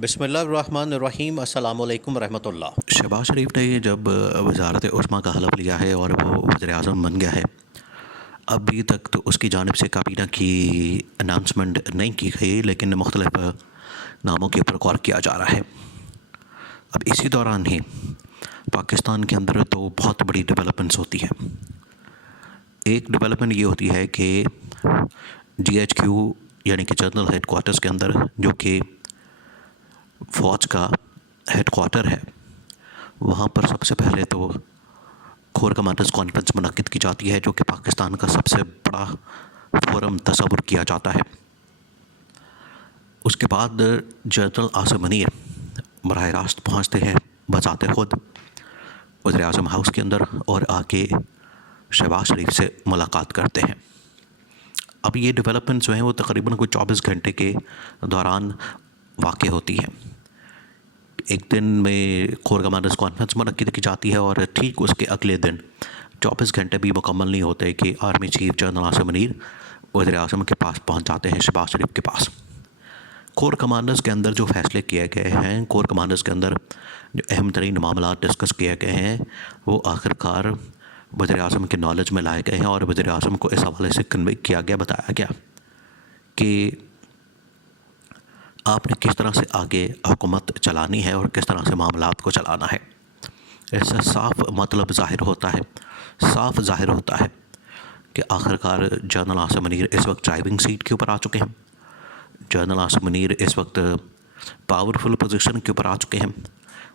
बिस्मिल्लाहिर्रहमानिर्रहीम अस्सलामु अलैकुम रहमतुल्लाह। शहबाज शरीफ ने जब वज़ारत उस्मा का हलफ़ लिया है और वो वज़ीर-ए-आज़म बन गया है, अभी तक तो उसकी जानिब से काबीना की अनाउंसमेंट नहीं की गई, लेकिन मुख्तलिफ नामों के ऊपर गौर किया जा रहा है। अब इसी दौरान ही पाकिस्तान के अंदर तो बहुत बड़ी डेवलपमेंट्स होती है। एक डेवलपमेंट ये होती है कि GHQ यानी कि जनरल हेडक्वार्टर्स के अंदर, जो कि फ़ौज का हेडक्वार्टर है, वहाँ पर सबसे पहले तो कोर कमांडर्स कॉन्फ्रेंस मुनक्किद की जाती है, जो कि पाकिस्तान का सबसे बड़ा फोरम तस्वुर किया जाता है। उसके बाद जनरल आसिम मुनीर बराह रास्त पहुँचते हैं बज़ाते ख़ुद वज़ीर-ए-आज़म हाउस के अंदर और आके शहबाज शरीफ से मुलाकात करते हैं। अब ये डेवलपमेंट्स जो हैं वो तकरीबन कोई 24 घंटे के दौरान वाक़ होती है। एक दिन में कोर कमांडर्स कॉन्फ्रेंस मुनक्किद की जाती है और ठीक उसके अगले दिन 24 घंटे भी मुकम्मल नहीं होते कि army chief general Asim Munir वज़ीर-ए-आज़म के पास पहुंच जाते हैं, शहबाज शरीफ के पास। कोर कमांडर्स के अंदर जो फ़ैसले किए गए हैं, कोर कमांडर्स के अंदर जो अहम तरीन मामला डिस्कस किए गए हैं, वो आखिरकार वज़ीर-ए-आज़म के नॉलेज में लाए गए हैं और वज़ीर-ए-आज़म को इस हवाले से कन्वे किया गया, बताया गया कि आपने किस तरह से आगे हुकूमत चलानी है और किस तरह से मामलात को चलाना है। इससे साफ मतलब ज़ाहिर होता है, साफ ज़ाहिर होता है कि आखिरकार जनरल आसिम मुनीर इस वक्त ड्राइविंग सीट के ऊपर आ चुके हैं। जनरल आसिम मुनीर इस वक्त पावरफुल पोजीशन के ऊपर आ चुके हैं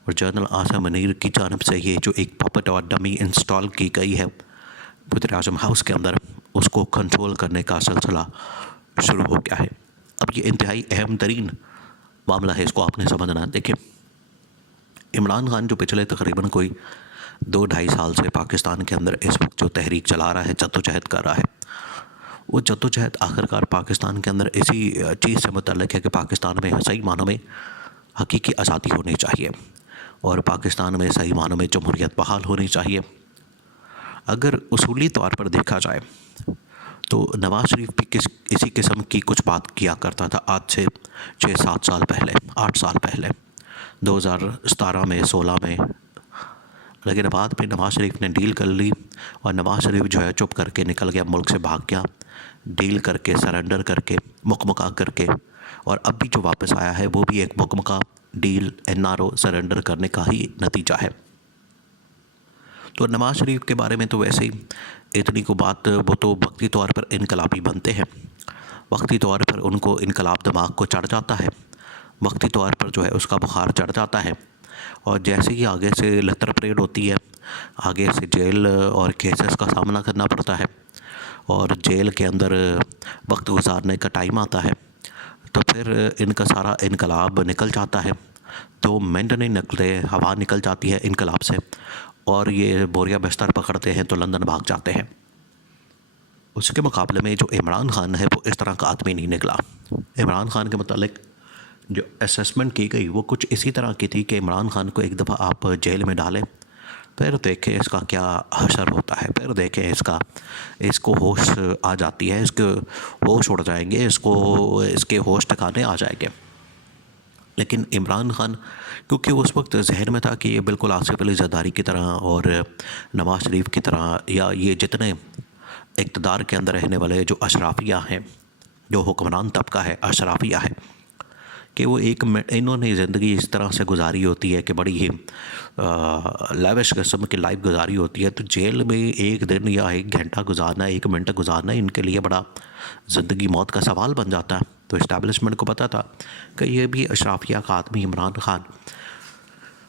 और जनरल आसिम मुनीर की जानिब से ये जो एक पपेट और डमी इंस्टॉल की गई है वज़ीर-ए-आज़म हाउस के अंदर, उसको कंट्रोल करने का सिलसिला शुरू हो गया है। अब ये इंतहाई अहम तरीन मामला है, इसको आपने समझना है। देखिए, इमरान खान जो पिछले तकरीबन कोई 2-2.5 साल से पाकिस्तान के अंदर इस वक्त जो तहरीक चला रहा है, जद्दोजहद कर रहा है, वो जद्दोजहद आखिरकार पाकिस्तान के अंदर इसी चीज़ से मुतल्लिक़ है कि पाकिस्तान में सही मानों में हकीकी आज़ादी होनी चाहिए और पाकिस्तान में सही मानों में जमहूरियत बहाल होनी चाहिए। अगर उसूली तौर पर देखा जाए तो नवाज़ शरीफ भी इसी किस्म की कुछ बात किया करता था आज से 6-7 साल पहले, 8 साल पहले, 2017 में, 16 में। लेकिन बाद में नवाज़ शरीफ ने डील कर ली और नवाज़ शरीफ जो है चुप करके निकल गया, मुल्क से भाग गया, डील करके, सरेंडर करके, मुकमका करके। और अब भी जो वापस आया है वो भी एक मुकमका डील, NRO सरेंडर करने का ही नतीजा है। तो नवाज़ शरीफ के बारे में तो वैसे ही इतनी को बात, वो तो वक्ती तौर पर इनकलाबी बनते हैं, वक्ती तौर पर उनको इनकलाब दिमाग को चढ़ जाता है, वक्ती तौर पर जो है उसका बुखार चढ़ जाता है और जैसे ही आगे से लतर परेड होती है, आगे से जेल और केसेस का सामना करना पड़ता है और जेल के अंदर वक्त गुजारने का टाइम आता है, तो फिर इनका सारा इनकलाब निकल जाता है। 2 मिनट नहीं निकलते, हवा निकल जाती है इनकलाब से और ये बोरिया बिस्तर पकड़ते हैं तो लंदन भाग जाते हैं। उसके मुकाबले में जो इमरान खान है वो इस तरह का आदमी नहीं निकला। इमरान खान के मुतालिक जो असेसमेंट की गई वो कुछ इसी तरह की थी कि इमरान खान को एक दफ़ा आप जेल में डालें, फिर देखें इसका क्या हशर होता है, फिर देखें इसको होश आ जाती है, इसके होश उड़ जाएंगे, इसके होश ठिकाने आ जाएंगे। लेकिन इमरान खान, क्योंकि उस वक्त जहन में था कि ये बिल्कुल आसिफ अली ज़रदारी की तरह और नवाज़ शरीफ की तरह, या ये जितने इक़्तिदार के अंदर रहने वाले जो अशराफिया हैं, जो हुक्मरान तबका है, अशराफिया है, कि वो इन्होंने ज़िंदगी इस तरह से गुजारी होती है कि बड़ी ही लाविश किस्म की लाइफ गुजारी होती है, तो जेल में 1 दिन या 1 घंटा गुजारना, 1 मिनट गुजारना इनके लिए बड़ा ज़िंदगी मौत का सवाल बन जाता है। तो इस्टेब्लिशमेंट को पता था कि ये भी अशराफिया का आदमी इमरान खान,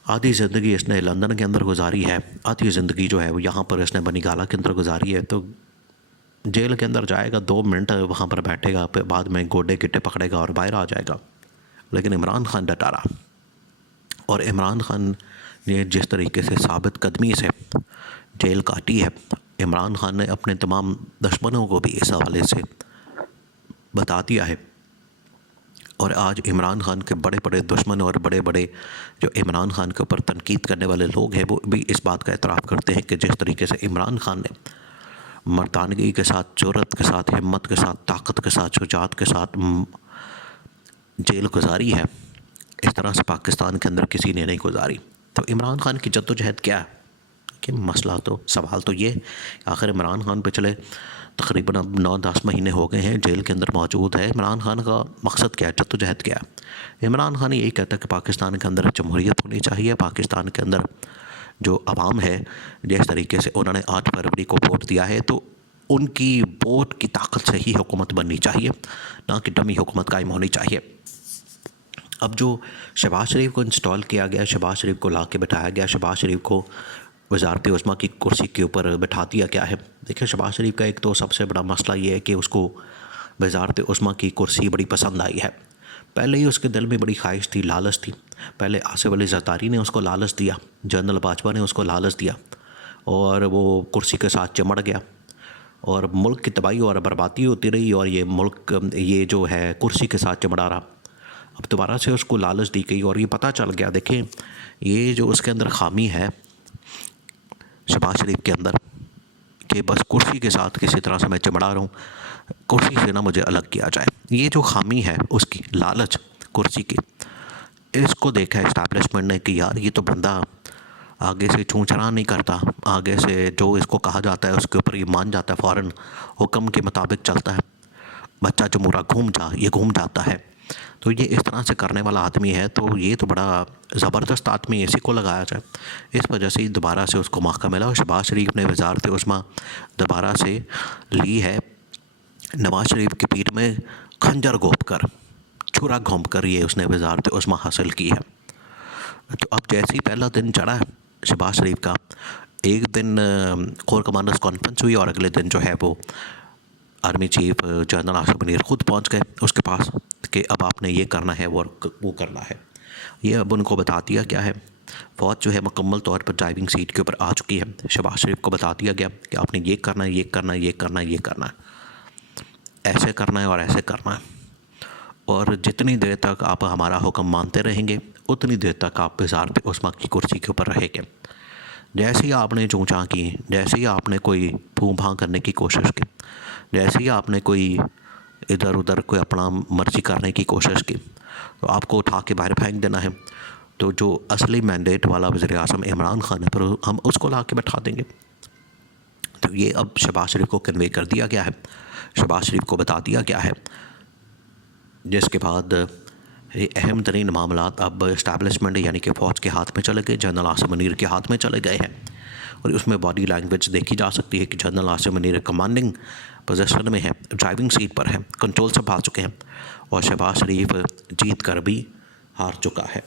आधी ज़िंदगी इसने लंदन के अंदर गुजारी है, आधी ज़िंदगी जो है वो यहाँ पर इसने बनीगाला के अंदर गुजारी है, तो जेल के अंदर जाएगा, 2 मिनट वहाँ पर बैठेगा, फिर बाद में गोडे गिट्टे पकड़ेगा और बाहर आ जाएगा। लेकिन इमरान खान डटा रहा और इमरान खान ने जिस तरीके से साबित कदमी से जेल काटी है, इमरान खान ने अपने तमाम दुश्मनों को भी इस हवाले से बता दिया है और आज इमरान खान के बड़े बड़े दुश्मन और बड़े बड़े जो इमरान खान के ऊपर तनकीद करने वाले लोग हैं वो भी इस बात का एतराफ़ करते हैं कि जिस तरीके से इमरान खान ने मर्दानगी के साथ, जुर्रत के साथ, हिम्मत के साथ, ताकत के साथ, शुजाअत के साथ जेल गुजारी है, इस तरह से पाकिस्तान के अंदर किसी ने नहीं गुजारी। तो इमरान खान की जद्दोजहद क्या है कि मसला तो सवाल तो ये आखिर इमरान खान पिछले तकरीबन अब 9-10 महीने हो गए हैं जेल के अंदर मौजूद है। इमरान खान का मकसद क्या है, जद्दोजहद क्या है? इमरान खान यही कहता है कि पाकिस्तान के अंदर जमहूरियत होनी चाहिए, पाकिस्तान के अंदर जो अवाम है जिस तरीके से उन्होंने 8 फरवरी को वोट दिया है तो उनकी वोट की ताकत से ही हुकूमत बननी चाहिए, ना कि डमी हुकूमत कायम होनी चाहिए। अब जो शहबाज शरीफ को इंस्टॉल किया गया, शहबाज शरीफ को ला के बैठाया गया, शहबाज शरीफ को वज़ारत उज़्मा की कुर्सी के ऊपर बैठा दिया गया है। देखिए शहबाज शरीफ का एक तो सबसे बड़ा मसला ये है कि उसको वज़ारत उज़्मा की कुर्सी बड़ी पसंद आई है। पहले ही उसके दिल में बड़ी ख्वाहिश थी, लालच थी। पहले आसिफ अली ज़रदारी ने उसको लालच दिया, जनरल बाजवा ने उसको लालच दिया और वो कुर्सी के साथ चिमड़ गया और मुल्क की तबाही और बर्बादी होती रही और ये मुल्क ये जो है कुर्सी के साथ चिमड़ा रहा। अब दोबारा से उसको लालच दी गई और ये पता चल गया, देखें ये जो उसके अंदर खामी है शहबाज शरीफ के अंदर कि बस कुर्सी के साथ किसी तरह से मैं चिमड़ा रहा हूँ, कुर्सी से ना मुझे अलग किया जाए। ये जो खामी है उसकी, लालच कुर्सी की, इसको देखा है इस्टेब्लिशमेंट ने कि यार ये तो बंदा आगे से चूँ-चराँ नहीं करता, आगे से जो इसको कहा जाता है उसके ऊपर ये मान जाता है, फ़ौरन हुक्म के मुताबिक चलता है। बच्चा जो मुरा घूम जा, ये घूम जाता है। तो ये इस तरह से करने वाला आदमी है, तो ये तो बड़ा ज़बरदस्त आदमी, इसी को लगाया जाए। इस वजह से दोबारा से उसको मौका मिला और शहबाज शरीफ ने वज़ारत उज़्मा दोबारा से ली है। नवाज़ शरीफ की पीठ में खंजर घोंप कर, छुरा घोंप कर ये उसने वज़ारत उज़्मा हासिल की है। तो अब जैसे ही पहला दिन चढ़ा है शहबाज शरीफ का, एक दिन कोर कमांडर्स कॉन्फ्रेंस हुई और अगले दिन जो है वो army chief general Asif Munir ख़ुद पहुंच गए उसके पास कि अब आपने ये करना है वो करना है। ये अब उनको बता दिया गया है। फ़ौज जो है मुकम्मल तौर पर ड्राइविंग सीट के ऊपर आ चुकी है। शहबाज शरीफ को बता दिया गया कि आपने ये करना है, ये करना है, ये करना है, ये करना है, ऐसे करना है और ऐसे करना है। और जितनी देर तक आप हमारा हुक्म मानते रहेंगे उतनी देर तक आप वज़ारत उज़्मा की कुर्सी के ऊपर रहेंगे। जैसे ही आपने चूँ-चाँ की, जैसे ही आपने कोई फूँ-फाँ करने की कोशिश की, जैसे ही आपने कोई इधर उधर कोई अपना मर्जी करने की कोशिश की तो आपको उठा के बाहर फेंक देना है। तो जो असली मैंडेट वाला वज़ीर आज़म इमरान खान है पर हम उसको ला के बैठा देंगे। तो ये अब शहबाज शरीफ को कन्वे कर दिया गया है, शहबाज शरीफ को बता दिया गया है, जिसके बाद ये अहम तरीन मामलात अब इस्टेब्लिशमेंट यानी कि फ़ौज के हाथ में चले गए, जनरल आसिफ मुनीर के हाथ में चले गए हैं। और उसमें बॉडी लैंग्वेज देखी जा सकती है कि general Asif Munir commanding position में है, ड्राइविंग सीट पर है, कंट्रोल संभाल चुके हैं और शहबाज शरीफ जीत कर भी हार चुका है।